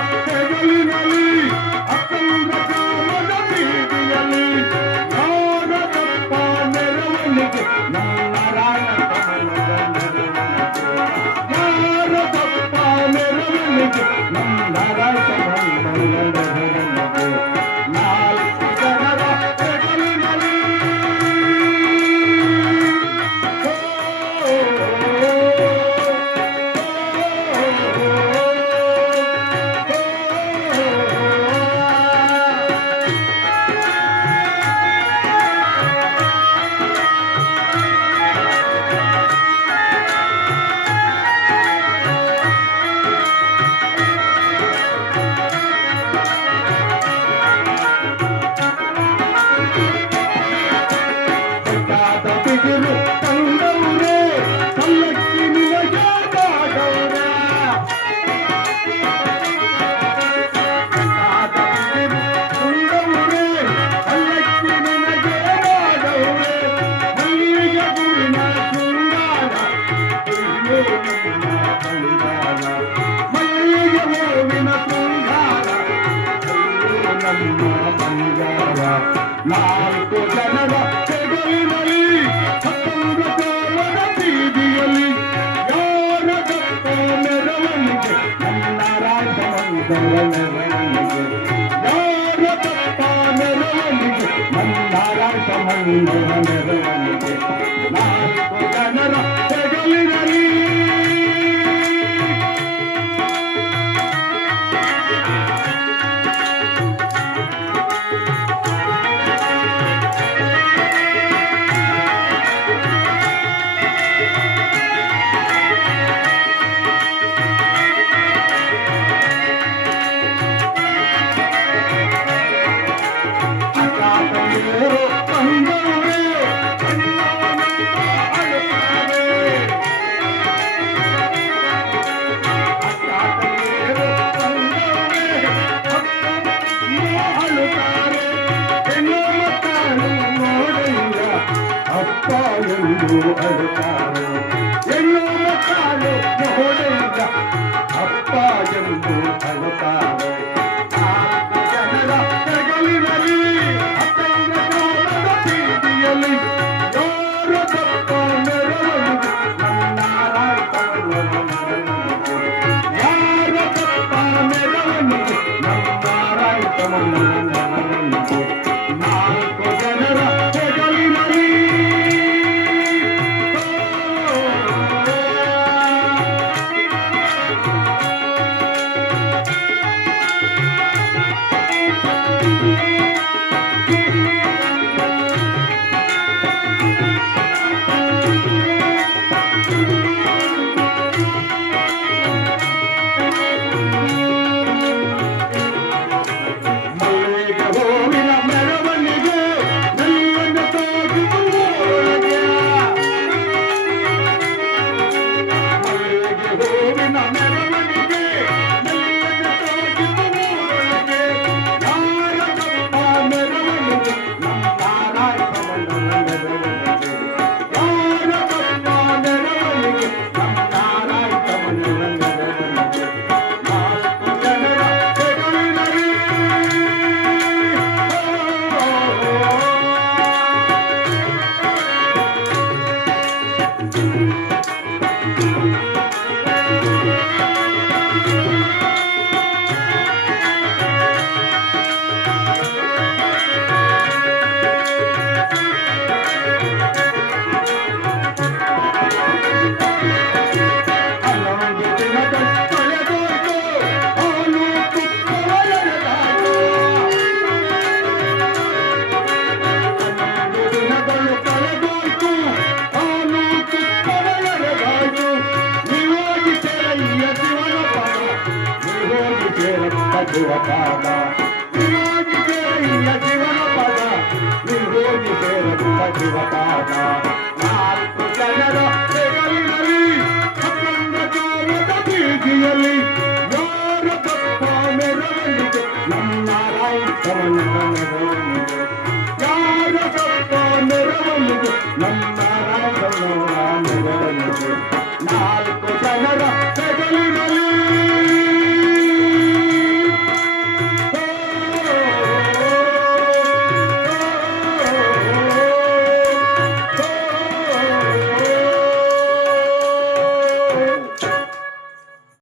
Hey, Galina, Galina. लाल को जनवा के गली गली खत्म बतो मदती दियली यार गप्पो में रवन के नन्ना राय समन दरवन रवन के। यार गप्पो में रवन के नन्ना राय समन दरवन रवन के। लाल को जनवा ಅಪ್ಪ ಎಂದು ಅಳುತ್ತಾನೆ ಶಿವಪಾದ ವಿರೋಧಿ ಸೇರಿಲ್ಲ ಶಿವನ ಪದ ವಿರೋಧಿ ಸೇರಲ್ಲ ಶಿವಪಾದ ನಾಲ್ಕು ಜನರ ಹೆಗಲಿನಲ್ಲಿ ಸಪ್ತಂಗಚಾರದ ಬೀದಿಯಲ್ಲಿ ಯಾರ ತಪ್ಪ ಮೆರವಣಿಗೆ ನಮ್ಮ ರೈತವನ ಮೆರವಣಿಗೆ ಯಾರ ತಪ್ಪ ಮೆರವಣಿಗೆ ನಮ್ಮ